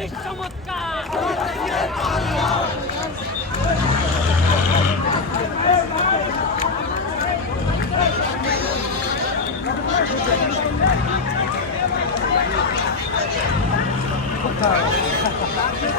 বাহ পুলিশ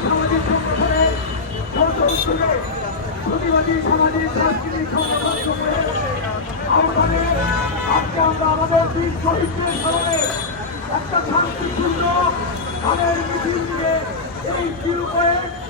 সামাজিক সংগঠনের উদ্যোগে প্রতিবাদী সামাজিক সাংস্কৃতিক সংগঠন সমূহের আহ্বানে আজকে আমরা আমাদের বীর একটা শান্তিপূর্ণ ধানের মিছিল নিয়ে এই জিরো পয়েন্ট